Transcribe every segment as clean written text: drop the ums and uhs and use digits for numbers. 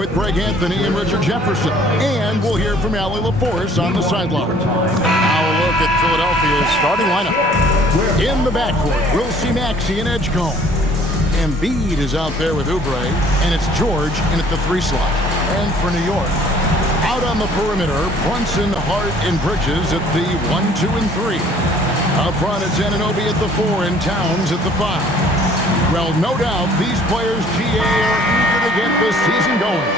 with Greg Anthony and Richard Jefferson. And we'll hear from Allie LaForce on the sideline. Now a look at Philadelphia's starting lineup. In the backcourt, we'll see Maxey and Edgecombe. Embiid is out there with Oubre, and it's George in at the 3 slot. And for New York, out on the perimeter, Brunson, Hart, and Bridges at the 1, 2, and 3. Up front, it's Anunoby at the 4 and Towns at the 5. Well, no doubt, these players, GA, are eager to get this season going.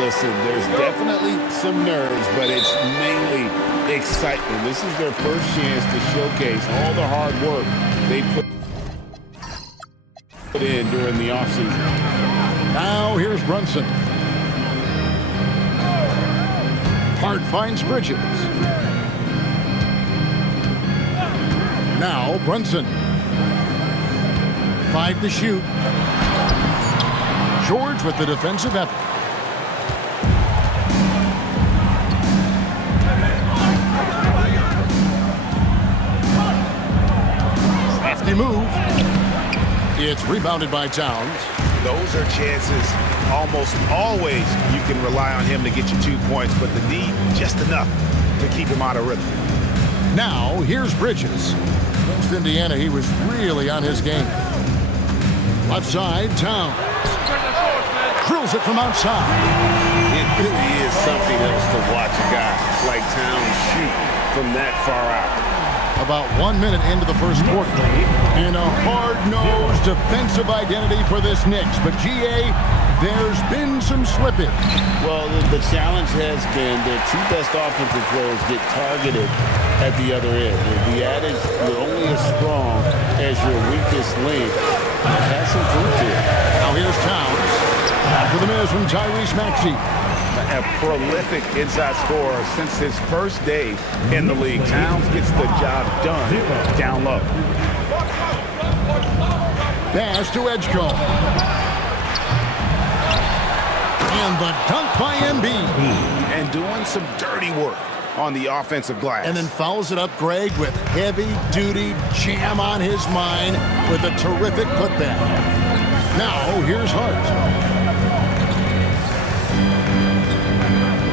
Listen, there's definitely some nerves, but it's mainly excitement. This is their first chance to showcase all the hard work they put in during the offseason. Now here's Brunson. Hart finds Bridges. Now Brunson. 5 to shoot. George with the defensive effort. Crafty move. It's rebounded by Towns. Those are chances almost always you can rely on him to get you 2 points, but the D just enough to keep him out of rhythm. Now here's Bridges. Against Indiana, he was really on his game. Left side, Towns. Drills it from outside. It really is something else to watch a guy like Towns shoot from that far out. About 1 minute into the first quarter. In a hard-nosed defensive identity for this Knicks. But GA, there's been some slippage. Well, the challenge has been their 2 best offensive players get targeted at the other end. The adage, you're only as strong as your weakest link, has some truth to it. Now here's Towns. After the miss from Tyrese Maxey. A prolific inside scorer since his first day in the league. Towns gets the job done down low. Pass to Edgecombe. And the dunk by Embiid. And doing some dirty work on the offensive glass. And then follows it up, Greg, with heavy-duty jam on his mind with a terrific putback. Now, here's Hart.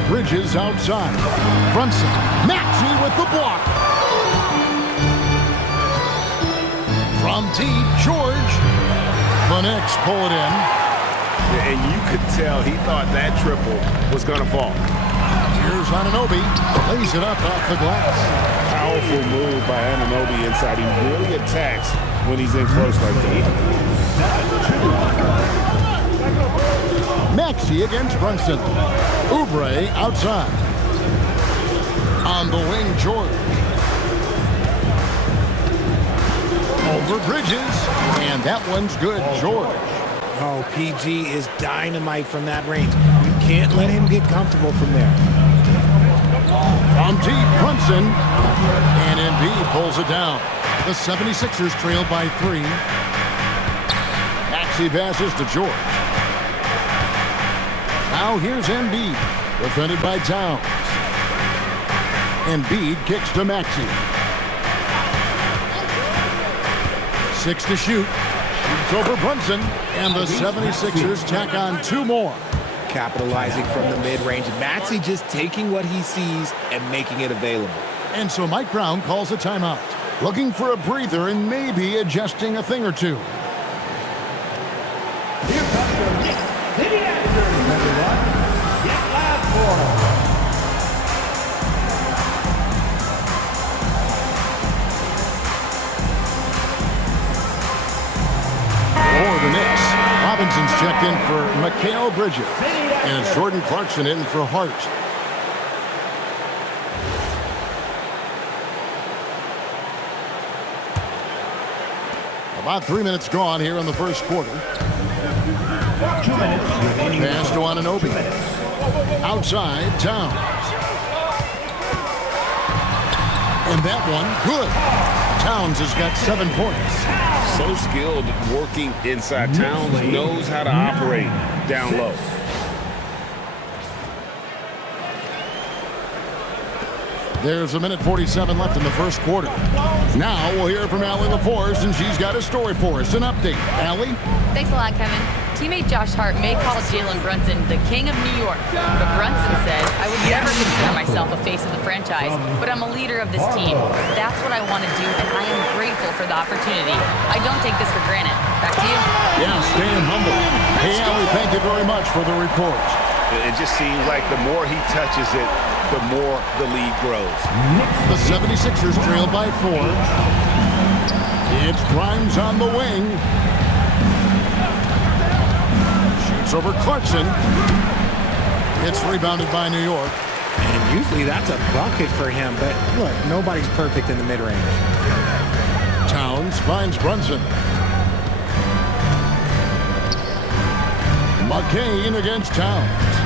Bridges outside. Brunson. Maxey with the block. From deep, George. The Knicks pull it in. And you could tell he thought that triple was going to fall. Here's Anunoby. Lays it up off the glass. Powerful move by Anunoby inside. He really attacks when he's in close like that. Maxey against Brunson. Oubre outside. On the wing, George. Over Bridges. And that one's good, George. Oh, PG is dynamite from that range. You can't let him get comfortable from there. From deep, Brunson. And Embiid pulls it down. The 76ers trail by 3. Maxey passes to George. Now here's Embiid, defended by Towns. Embiid kicks to Maxey. 6 to shoot. Shoots over Brunson, and the 76ers tack on 2 more. Capitalizing from the mid-range. Maxey just taking what he sees and making it available. And so Mike Brown calls a timeout, looking for a breather and maybe adjusting a thing or two. Here comes your Knicks City Action, everyone. Get loud for them. For the Knicks, Robinson's checked in for Mikal Bridges, and it's Jordan Clarkson in for Hart. About 3 minutes gone here in the first quarter. 2 minutes remaining. Pass to Anunoby. Outside, Towns. And that one, good. Towns has got 7 points. So skilled working inside. Towns knows how to operate down low. There's 1:47 left in the first quarter. Now we'll hear from Allie LaForce, and she's got a story for us. An update. Allie? Thanks a lot, Kevin. Teammate Josh Hart may call Jalen Brunson the king of New York, but Brunson says, I would never consider myself a face of the franchise, but I'm a leader of this team. That's what I want to do, and I am grateful for the opportunity. I don't take this for granted. Back to you. Yeah, staying humble. Hey, Allie, thank you very much for the report. It just seems like the more he touches it, the more the lead grows. The 76ers trail by 4. It's Grimes on the wing. Shoots over Clarkson. It's rebounded by New York. And usually that's a bucket for him, but look, nobody's perfect in the mid-range. Towns finds Brunson. McCain against Towns.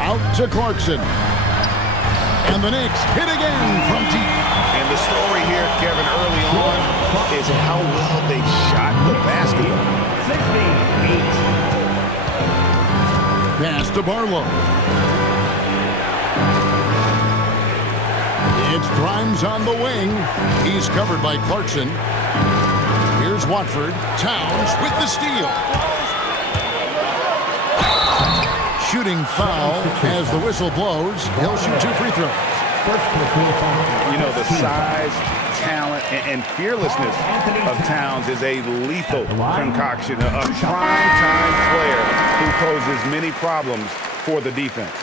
Out to Clarkson. And the Knicks hit again from deep. And the story here, Kevin, early on is how well they shot the basketball. 68. Pass to Barlow. It's Grimes on the wing. He's covered by Clarkson. Here's Watford. Towns with the steal. Shooting foul as the whistle blows. He'll shoot 2 free throws. You know, the size, talent, and fearlessness of Towns is a lethal concoction. A prime-time player who poses many problems for the defense.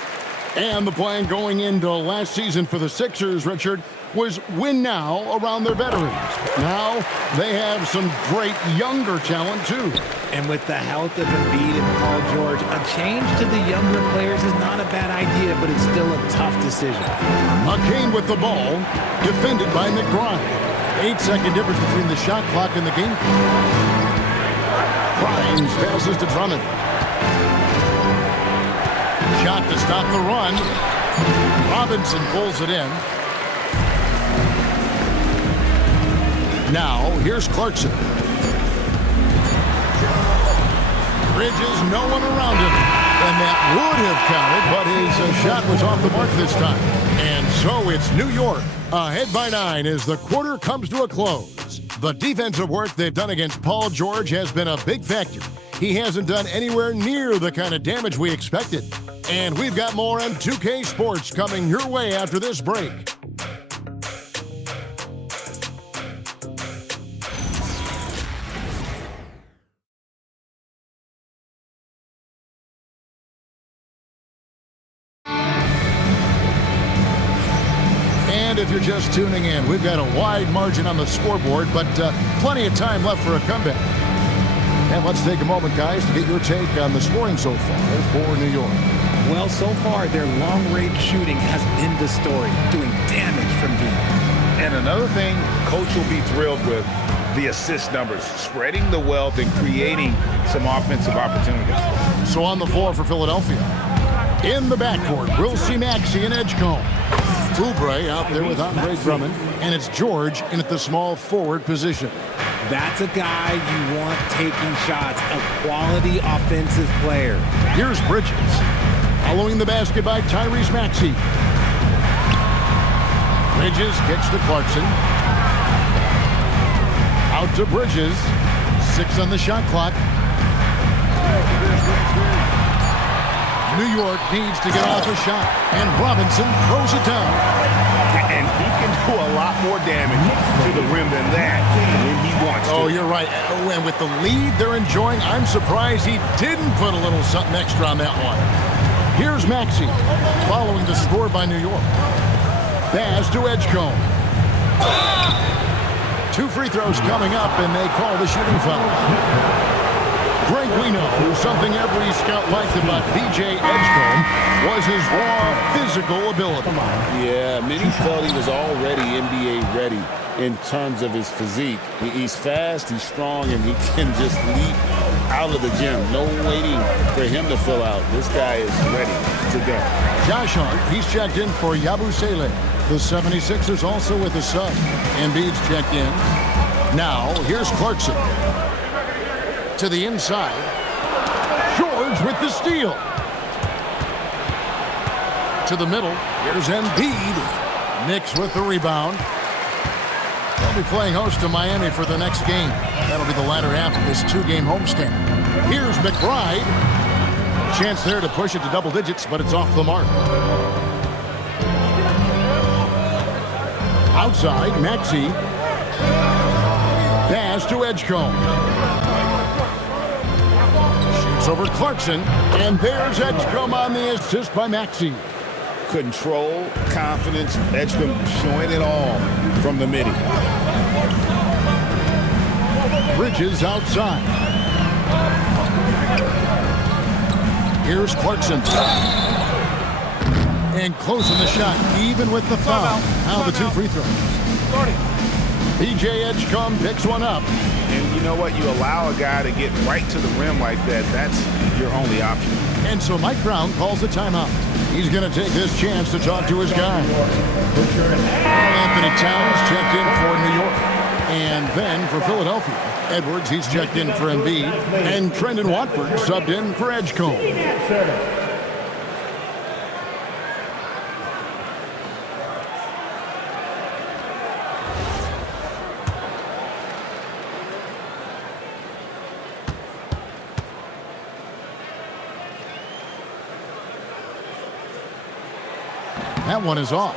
And the plan going into last season for the Sixers, Richard, was win now around their veterans. Now they have some great younger talent, too. And with the health of Embiid and Paul George, a change to the younger players is not a bad idea, but it's still a tough decision. McCain with the ball, defended by McBride. 8-second difference between the shot clock and the game. Grimes passes to Drummond. Shot to stop the run. Robinson pulls it in. Now, here's Clarkson. Bridges, no one around him. And that would have counted, but his shot was off the mark this time. And so it's New York, ahead by 9 as the quarter comes to a close. The defensive work they've done against Paul George has been a big factor. He hasn't done anywhere near the kind of damage we expected. And we've got more on 2K Sports coming your way after this break. And if you're just tuning in, we've got a wide margin on the scoreboard, but plenty of time left for a comeback. And let's take a moment, guys, to get your take on the scoring so far for New York. Well, so far, their long-range shooting has been the story, doing damage from deep. And another thing Coach will be thrilled with, the assist numbers, spreading the wealth and creating some offensive opportunities. So on the floor for Philadelphia. In the backcourt, we'll see Maxey and Edgecombe. Oubre out there with Andre Drummond, and it's George in at the small forward position. That's a guy you want taking shots, a quality offensive player. Here's Bridges. Following the basket by Tyrese Maxey. Bridges gets to Clarkson. Out to Bridges. 6 on the shot clock. New York needs to get off a shot, and Robinson throws it down. And he can do a lot more damage to the rim than that when he wants to. Oh, you're right. And with the lead they're enjoying, I'm surprised he didn't put a little something extra on that one. Here's Maxey, following the score by New York. Pass to Edgecombe. 2 free throws coming up, and they call the shooting foul. Greg, we know something every scout liked about B.J. Edgecombe was his raw physical ability. Yeah, many felt he was already NBA ready in terms of his physique. He's fast, he's strong, and he can just leap out of the gym. No waiting for him to fill out. This guy is ready to go. Josh Hart, he's checked in for Yabusele. The 76ers also with a sub. Embiid's checked in. Now, here's Clarkson. To the inside. George with the steal. To the middle. Here's Embiid. Knicks with the rebound. They'll be playing host to Miami for the next game. That'll be the latter half of this two-game homestand. Here's McBride. Chance there to push it to double digits, but it's off the mark. Outside, Maxey. Pass to Edgecombe. Shoots over Clarkson. And there's Edgecombe on the assist by Maxey. Control, confidence, Edgecombe showing it all from the midi. Bridges outside. Here's Clarkson. And closing the shot, even with the foul. Now the two free throws. PJ Edgecombe picks one up. And you know what? You allow a guy to get right to the rim like that. That's your only option. And so Mike Brown calls a timeout. He's going to take this chance to talk to his guy. Anthony Towns checked in for New York. And then for Philadelphia, Edwards, he's checked in for Embiid. And Trendon Watford subbed in for Edgecombe. That one is off.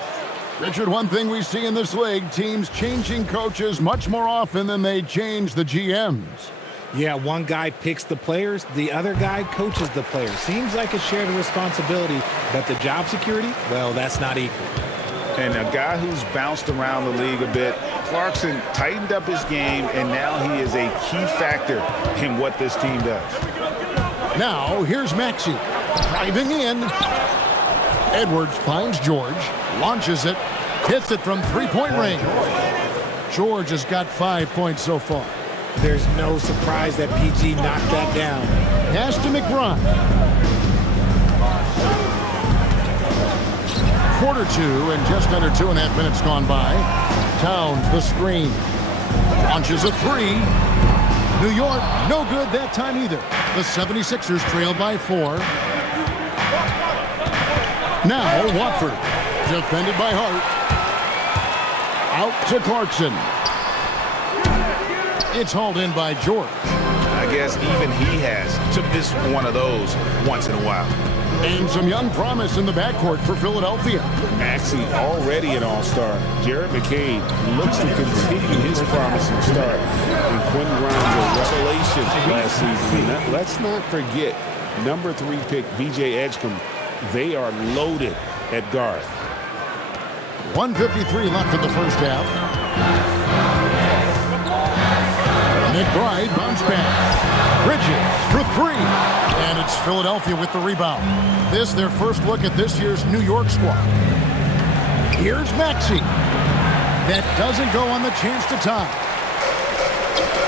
Richard, one thing we see in this league, teams changing coaches much more often than they change the GMs. Yeah, one guy picks the players, the other guy coaches the players. Seems like a shared responsibility, but the job security, well, that's not equal. And a guy who's bounced around the league a bit, Clarkson tightened up his game, and now he is a key factor in what this team does. Now, here's Maxey driving in. Edwards finds George, launches it, hits it from three-point range. George has got 5 points so far. There's no surprise that PG knocked that down. Pass to McBride. Quarter two and just under 2.5 minutes gone by. Towns the screen. Launches a three. New York, no good that time either. The 76ers trail by 4. Now Watford, defended by Hart. Out to Clarkson. It's hauled in by George. I guess even he has to miss one of those once in a while. And some young promise in the backcourt for Philadelphia. Maxey already an all-star. Jared McCabe looks to continue his promising start. And Quentin Grimes a revelation last season. And let's not forget, number 3 pick B.J. Edgecombe. They are loaded at guard. 1:53 left in the first half. McBride bounce pass. Bridges for 3. And it's Philadelphia with the rebound. This their first look at this year's New York squad. Here's Maxey. That doesn't go on the chance to tie.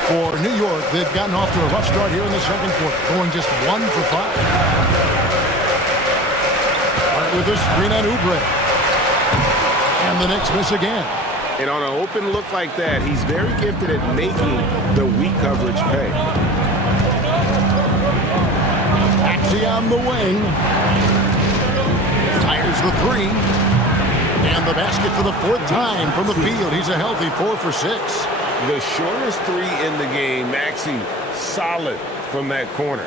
For New York, they've gotten off to a rough start here in the second quarter, going just 1 for 5. With a screen on Oubre. And the Knicks miss again. And on an open look like that, he's very gifted at making the weak coverage pay. Maxey on the wing. Fires the 3. And the basket for the 4th time from the field. He's a healthy 4 for 6. The shortest 3 in the game, Maxey solid from that corner.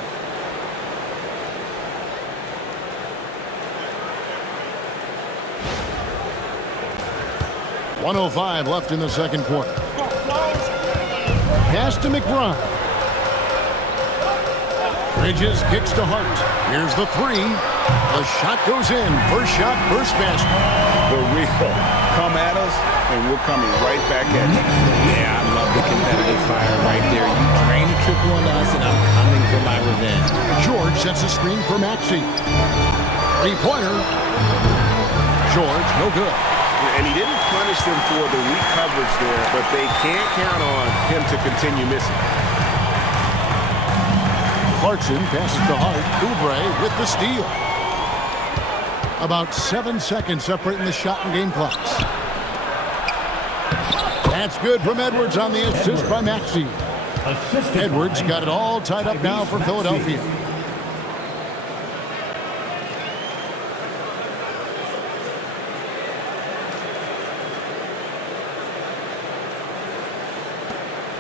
.105 left in the second quarter. Pass to McBride. Bridges kicks to Hart. Here's the 3. The shot goes in. First shot, first basket. The real come at us, and we're coming right back at you. Yeah, I love the competitive fire right there. You drain a triple on us, and I'm coming for my revenge. George sets a screen for Maxey. 3-pointer. George, no good. And he didn't punish them for the weak coverage there, but they can't count on him to continue missing. Clarkson passes to Hart. Oubre with the steal. About 7 seconds separating the shot and game clocks. That's good from Edwards on the assist by Maxey. Edwards got it all tied up now for Philadelphia.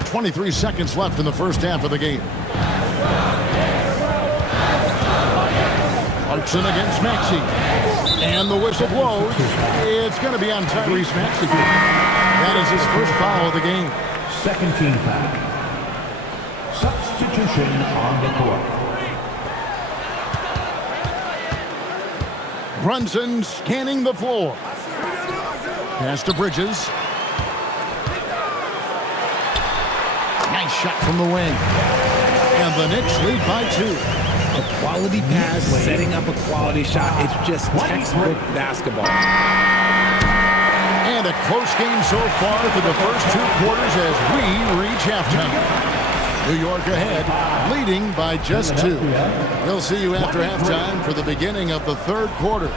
23 seconds left in the first half of the game. Clarkson against Maxey. And the whistle blows. It's going to be on Tyrese Maxey. That is his first foul of the game. Second team foul. Substitution on the court. Brunson scanning the floor. Pass to Bridges. Nice shot from the wing. And the Knicks lead by 2. A quality pass, setting up a quality shot. It's just textbook basketball. And a close game so far for the first 2 quarters as we reach halftime. New York ahead, leading by just 2. We'll see you after halftime for the beginning of the third quarter.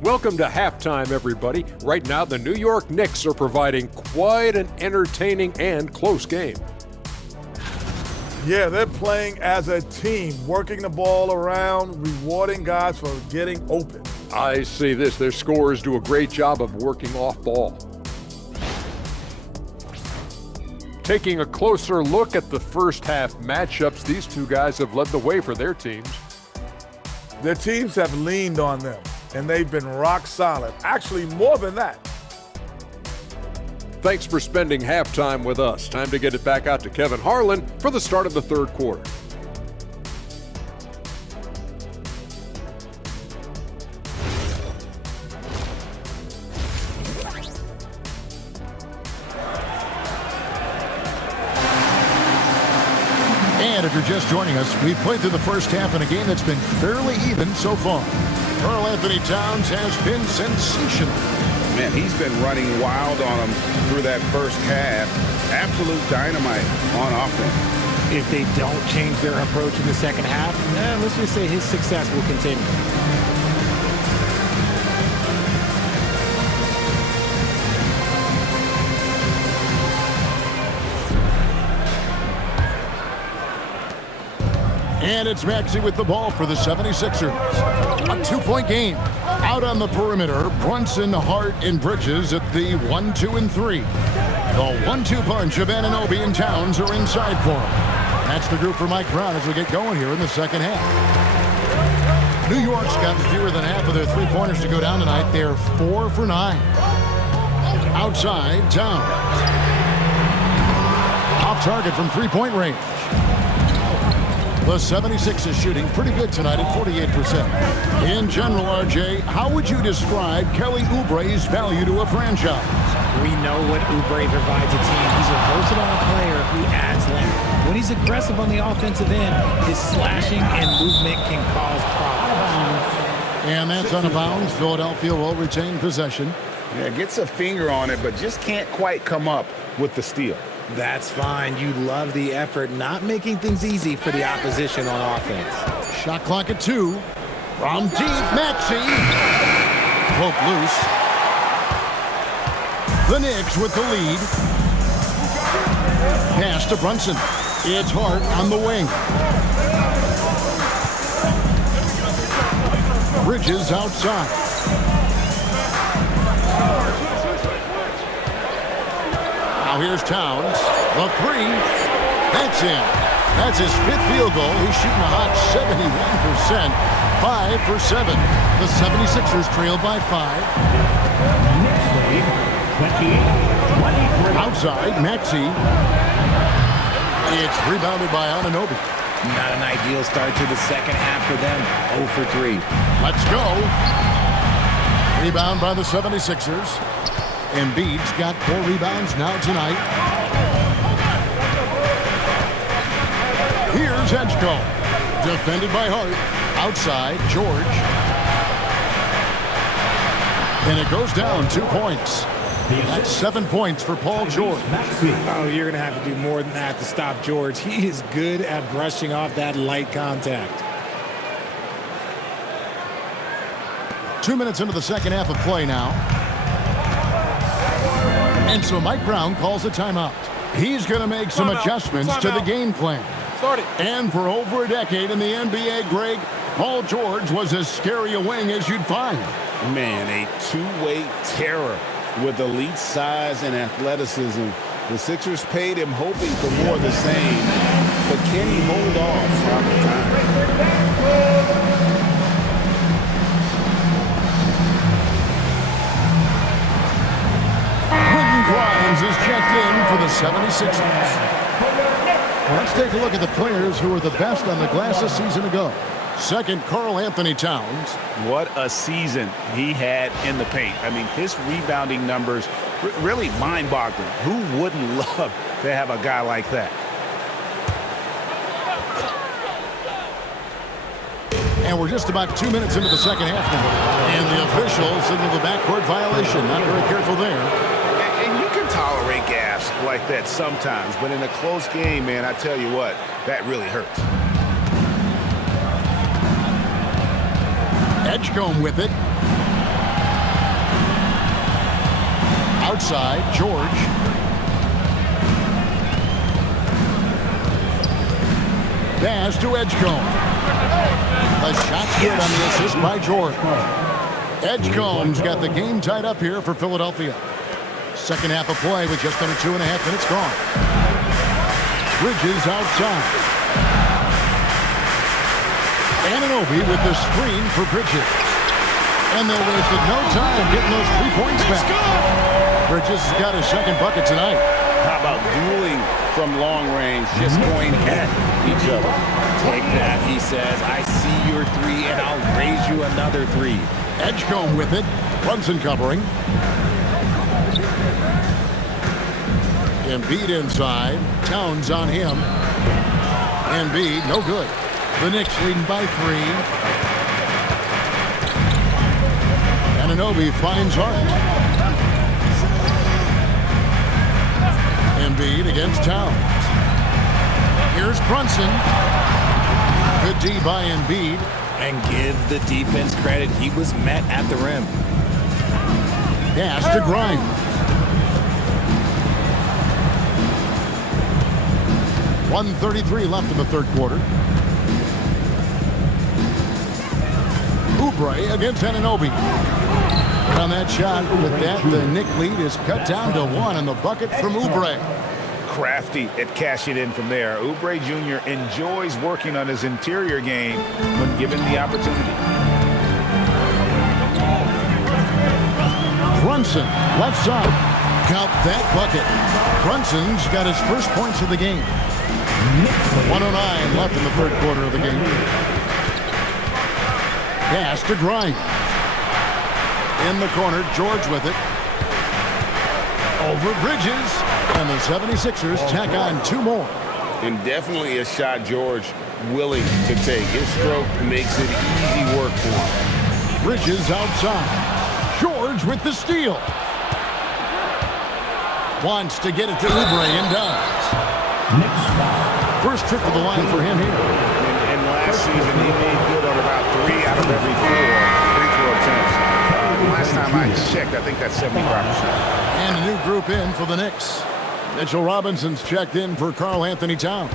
Welcome to halftime, everybody. Right now, the New York Knicks are providing quite an entertaining and close game. Yeah, they're playing as a team, working the ball around, rewarding guys for getting open. I see this. Their scorers do a great job of working off ball. Taking a closer look at the first half matchups, these two guys have led the way for their teams. Their teams have leaned on them, and they've been rock solid. Actually, more than that. Thanks for spending halftime with us. Time to get it back out to Kevin Harlan for the start of the third quarter. And if you're just joining us, we've played through the first half in a game that's been fairly even so far. Karl Anthony Towns has been sensational. Man, he's been running wild on them through that first half. Absolute dynamite on offense. If they don't change their approach in the second half, let's just say his success will continue. And it's Maxey with the ball for the 76ers. A 2-point game. Out on the perimeter, Brunson, Hart, and Bridges at the 1, 2, and 3. The 1-2 punch of Anunoby and Towns are inside for him. That's the group for Mike Brown as we get going here in the second half. New York's gotten fewer than half of their three-pointers to go down tonight. They're 4 for 9. Outside, Towns. Off target from three-point range. The 76ers shooting pretty good tonight at 48%. In general, RJ, how would you describe Kelly Oubre's value to a franchise? We know what Oubre provides a team. He's a versatile player who adds length. When he's aggressive on the offensive end, his slashing and movement can cause problems. And that's out of bounds. Philadelphia will retain possession. Yeah, gets a finger on it, but just can't quite come up with the steal. That's fine. You love the effort, not making things easy for the opposition on offense. Shot clock at 2. From deep, Maxey. Poke loose. The Knicks with the lead. Pass to Brunson. It's Hart on the wing. Bridges outside. Now here's Towns. The 3. That's in. That's his 5th field goal. He's shooting a hot 71%. 5 for 7. The 76ers trail by 5. Knicks lead 28-23. Outside, Maxey. It's rebounded by Anunoby. Not an ideal start to the second half for them. 0 for 3. Let's go. Rebound by the 76ers. Embiid's got 4 rebounds now tonight. Here's Edgecombe. Defended by Hart. Outside, George. And it goes down 2 points. That's 7 points for Paul George. Oh, you're going to have to do more than that to stop George. He is good at brushing off that light contact. 2 minutes into the second half of play now. And so Mike Brown calls a timeout. He's going to make some adjustments to the game plan. And for over a decade in the NBA, Greg, Paul George was as scary a wing as you'd find. Man, a two-way terror with elite size and athleticism. The Sixers paid him hoping for more of the same, but can he hold off for the time? Grimes is checked in for the 76ers. Let's take a look at the players who were the best on the glass a season ago. Second, Karl Anthony Towns. What a season he had in the paint. I mean, his rebounding numbers really mind-boggling. Who wouldn't love to have a guy like that? And we're just about 2 minutes into the second half now. And the official signaled the backcourt violation. Not very careful there. And you can tolerate gaffes like that sometimes, but in a close game, man, I tell you what, that really hurts. Edgecombe with it. Outside, George. Pass to Edgecombe. A shot's good on the assist by George. Edgecombe's got the game tied up here for Philadelphia. Second half of play with just under 2.5 minutes gone. Bridges outside. Anunoby with the screen for Bridges. And they wasted no time getting those 3 points back. Bridges has got his second bucket tonight. How about dueling from long range, just going at each other? Take that, he says. I see your three, and I'll raise you another three. Edgecombe with it. Brunson covering. Embiid inside. Towns on him. Embiid, no good. The Knicks leading by 3. Anunoby finds Hart. Embiid against Towns. Here's Brunson. Good D by Embiid. And give the defense credit. He was met at the rim. Pass to Grimes. .133 left in the third quarter. Oubre against Anunoby. On that shot, with that, the Knicks lead is cut down to 1 on the bucket from Oubre. Crafty at cashing in from there. Oubre Jr. enjoys working on his interior game when given the opportunity. Brunson, left side. Count that bucket. Brunson's got his first points of the game. 109 left in the third quarter of the game. Pass to Grimes. In the corner, George with it. Over Bridges. And the 76ers tack on 2 more. And definitely a shot George willing to take. His stroke makes it easy work for him. Bridges outside. George with the steal. Wants to get it to Oubre and does. First trip to the line for him here. And last season, he made good on about 3 out of every 4 free throw attempts. Last time I checked, I think that's 75%. And a new group in for the Knicks. Mitchell Robinson's checked in for Karl Anthony Towns.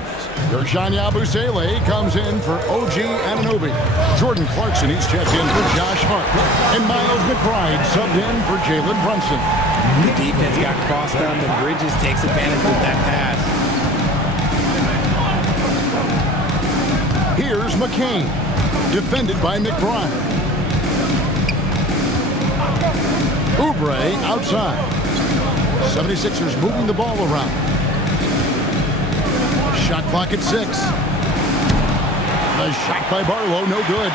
Gershon Yabusele comes in for OG Anunoby. Jordan Clarkson, he's checked in for Josh Hart. And Miles McBride subbed in for Jalen Brunson. The defense got crossed up, and Bridges takes advantage of that pass. Here's McCain, defended by McBride. Oubre outside. 76ers moving the ball around. Shot clock at 6. The shot by Barlow, no good.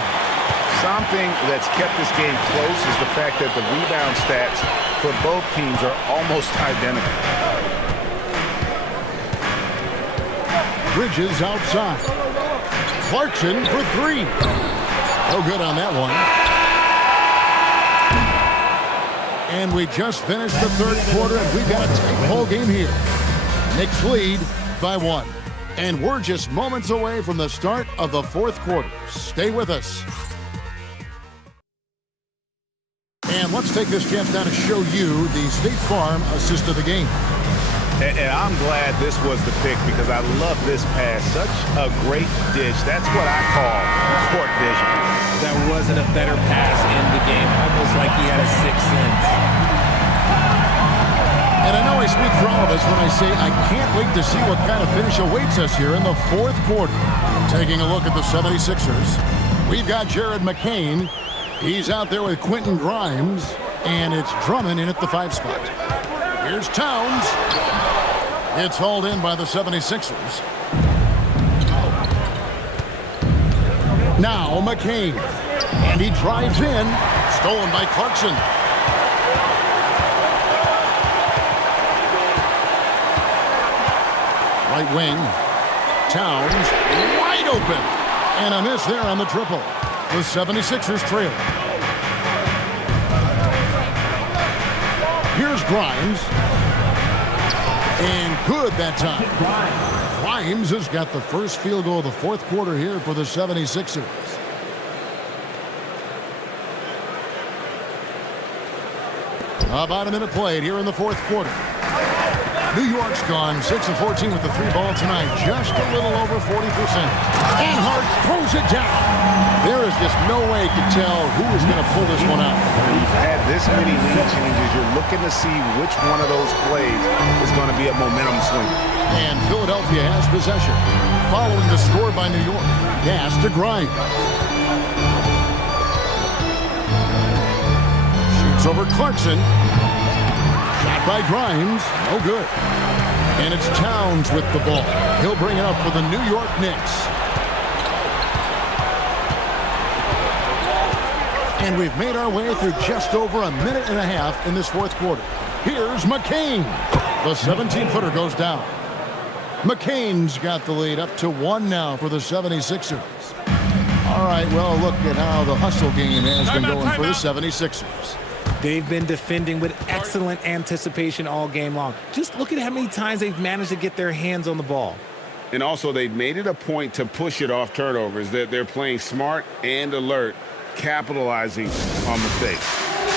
Something that's kept this game close is the fact that the rebound stats for both teams are almost identical. Bridges outside. Clarkson for 3. No good on that one. And we just finished the third quarter, and we've got a tight ball game here. Knicks lead by 1. And we're just moments away from the start of the fourth quarter. Stay with us. And let's take this chance now to show you the State Farm assist of the game. And I'm glad this was the pick because I love this pass. Such a great dish. That's what I call court vision. That wasn't a better pass in the game, almost like he had a sixth sense. And I know I speak for all of us when I say I can't wait to see what kind of finish awaits us here in the fourth quarter. Taking a look at the 76ers, we've got Jared McCain. He's out there with Quentin Grimes, and it's Drummond in at the 5 spot. Here's Towns. It's hauled in by the 76ers. Now McCain. And he drives in. Stolen by Clarkson. Right wing. Towns. Wide open. And a miss there on the triple. The 76ers trail. Here's Grimes. And good that time. Grimes has got the first field goal of the fourth quarter here for the 76ers. About a minute played here in the fourth quarter. New York's gone 6 of 14 with the 3 ball tonight. Just a little over 40%. And Hart throws it down. There is just no way to tell who is going to pull this one out. When you've had this many lead changes, you're looking to see which one of those plays is going to be a momentum swing. And Philadelphia has possession. Following the score by New York. Pass to Grimes. Shoots over Clarkson. Shot by Grimes. No good. And it's Towns with the ball. He'll bring it up for the New York Knicks. And we've made our way through just over a minute and a half in this fourth quarter. Here's McCain. The 17-footer goes down. McCain's got the lead up to 1 now for the 76ers. All right, well, look at how the hustle game has been going for the 76ers. They've been defending with excellent anticipation all game long. Just look at how many times they've managed to get their hands on the ball. And also, they've made it a point to push it off turnovers. They're playing smart and alert, capitalizing on mistakes.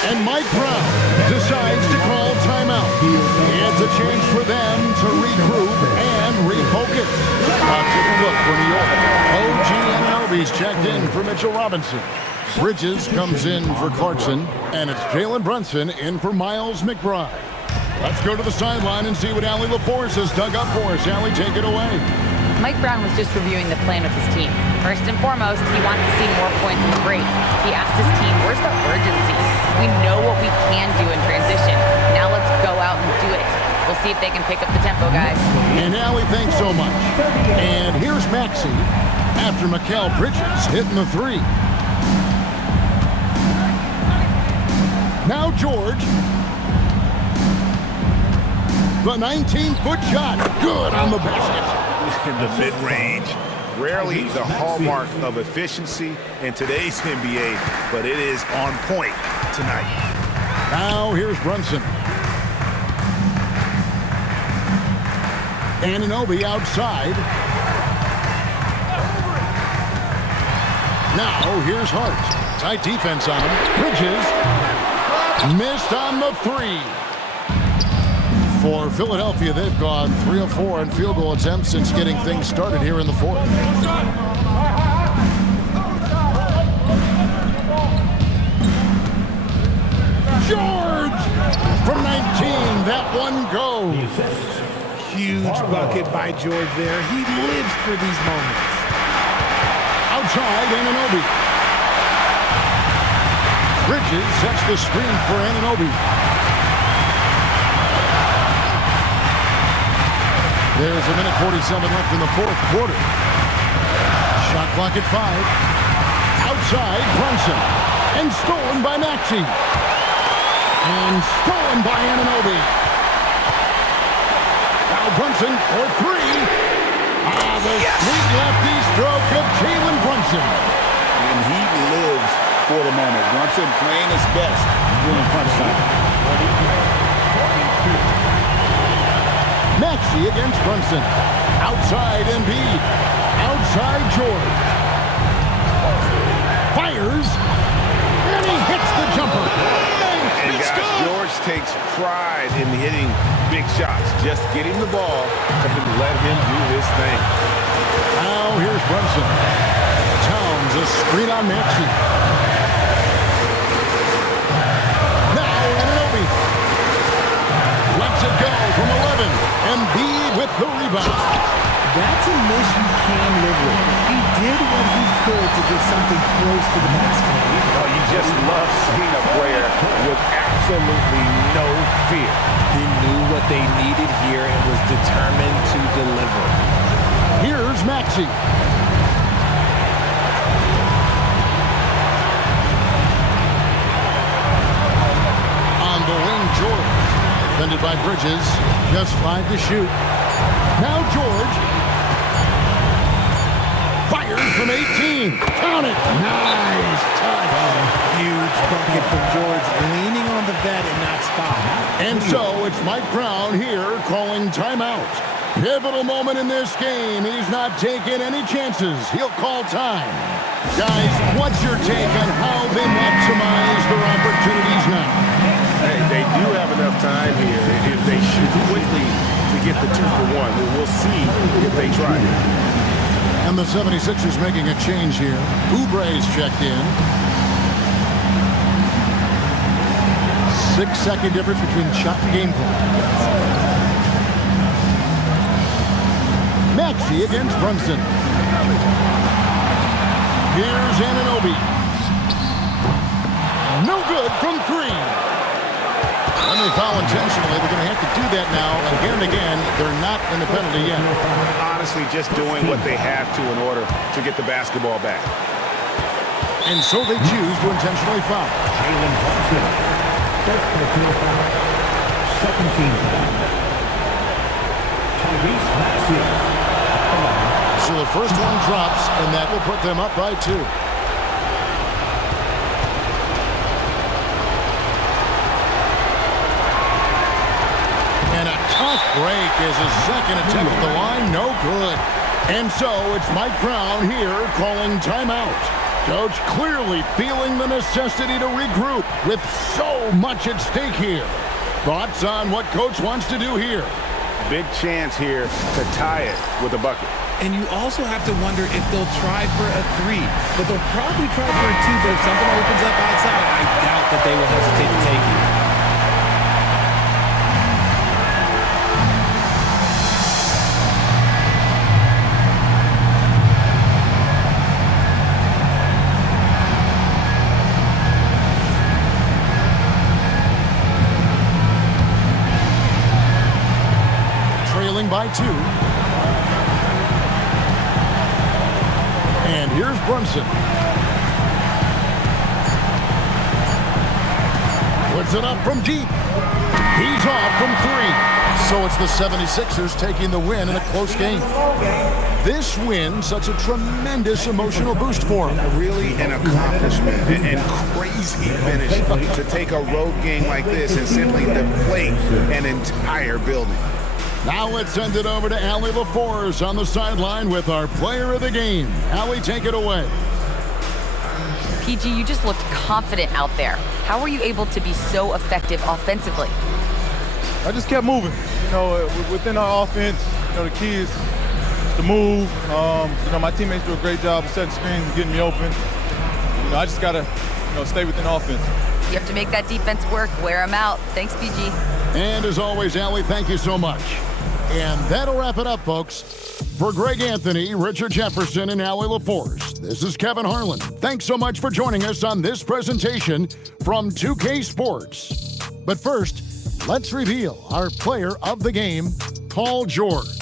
And Mike Brown decides to call timeout. It's a chance for them to regroup and refocus. A different look for New York. OG Anunoby's checked in for Mitchell Robinson. Bridges comes in for Clarkson, and it's Jalen Brunson in for Miles McBride. Let's go to the sideline and see what Allie LaForce has dug up for us. Allie, take it away. Mike Brown was just reviewing the plan with his team. First and foremost, he wants to see more points in the break. He asked his team, where's the urgency? We know what we can do in transition. Now let's go out and do it. We'll see if they can pick up the tempo, guys. And Allie, thanks so much. And here's Maxey after Mikal Bridges hitting the 3. Now George. The 19-foot shot. Good on the basket. In the mid-range. Rarely the hallmark of efficiency in today's NBA, but it is on point tonight. Now here's Brunson. Anunoby outside. Now here's Hart. Tight defense on him. Bridges missed on the 3. For Philadelphia, they've gone 3 of 4 in field goal attempts since getting things started here in the fourth. George from 19. That one goes. Huge bucket by George there. He lives for these moments. Outside, Anunoby. Bridges sets the screen for Anunoby. There's a minute 47 left in the fourth quarter. Shot clock at 5. Outside, Brunson. And stolen by Maxey. And stolen by Anunoby. Now Brunson for 3. The sweet lefty stroke of Jalen Brunson. And he lives for the moment. Brunson playing his best during crunch time. Maxey against Brunson. Outside Embiid. Outside George. Fires. And he hits the jumper. takes pride in hitting big shots. Just get him the ball and let him do his thing. Now here's Brunson. Towns a screen on Maxey. Now Anunoby. Lets it go from 11. Embiid with the rebound. That's a miss you can live with. He did what he could to get something close to the basket. Oh, you just love seeing a player with absolutely no fear. He knew what they needed here and was determined to deliver. Here's Maxey. On the wing, George. Defended by Bridges. Just 5 to shoot. Now George. Fires from 18. Count it. Nice touch. Huge bucket from George, leaning on the vet in that spot. And so it's Mike Brown here calling timeout. Pivotal moment in this game. He's not taking any chances. He'll call time. Guys, what's your take on how they maximize their opportunities now? Hey, they do have enough time here if they shoot quickly to get the 2 for 1. We'll see if they try it. And the 76ers making a change here. Oubre's checked in. 6-second difference between shot and game clock. Maxey against Brunson. Here's Anunoby. No good from 3. When they foul intentionally, they're going to have to do that now again and again. They're not in the penalty yet. Honestly, just doing what they have to in order to get the basketball back. And so they choose to intentionally foul. Jalen Brunson. First personal foul. Second team foul. Tyrese Maxey. So the first one drops, and that will put them up by 2. And a tough break is his second attempt at the line. No good. And so it's Mike Brown here calling timeout. Coach clearly feeling the necessity to regroup with so much at stake here. Thoughts on what Coach wants to do here? Big chance here to tie it with a bucket. And you also have to wonder if they'll try for a 3. But they'll probably try for a 2, but if something opens up outside, I doubt that they will hesitate to take it. By 2. And here's Brunson. Puts it up from deep. He's off from 3. So it's the 76ers taking the win in a close game. This win, such a tremendous emotional boost for them. Really an accomplishment and crazy finish to take a road game like this and simply deflate an entire building. Now let's send it over to Allie LaForce on the sideline with our player of the game. Allie, take it away. PG, you just looked confident out there. How were you able to be so effective offensively? I just kept moving. You know, within our offense, you know, the key is to move. You know, my teammates do a great job of setting screens and getting me open. You know, I just got to, you know, stay within offense. You have to make that defense work. Wear them out. Thanks, PG. And as always, Allie, thank you so much. And that'll wrap it up, folks. For Greg Anthony, Richard Jefferson, and Allie LaForce, this is Kevin Harlan. Thanks so much for joining us on this presentation from 2K Sports. But first, let's reveal our player of the game, Paul George.